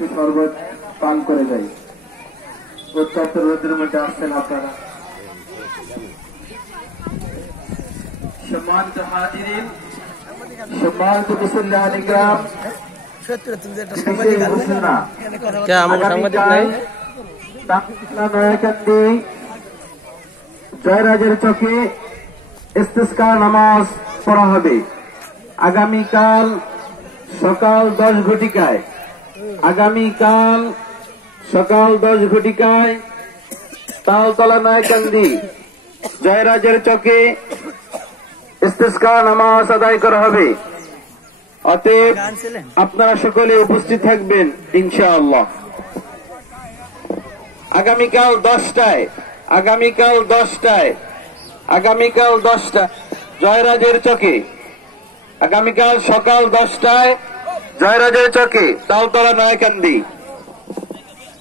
একটু শরবত পান করে যাই। অত্যন্ত রোদের মধ্যে আসছেন আপনারা। সম্মানিত হাজিরিন, সম্মানিত মুসল্লিয়ান ইকরাম, নয়াকান্দি জয়রাজের চকে ইস্তিসকার নামাজ পড়া হবে আগামীকাল সকাল 10 ঘটিকায়। আগামীকাল সকাল 10 ঘটিকায় তালতলা নয়াকান্দি জয়রাজের চকে ইস্তিসকার নামাজ আদায় করা হবে। অতএব আপনারা সকলে উপস্থিত থাকবেন ইনশাআল্লাহ। আগামীকাল 10টায় জয়রাজের চকে, আগামীকাল সকাল 10টায় জয়রাজের চকে তালতলা নয়াকান্দি।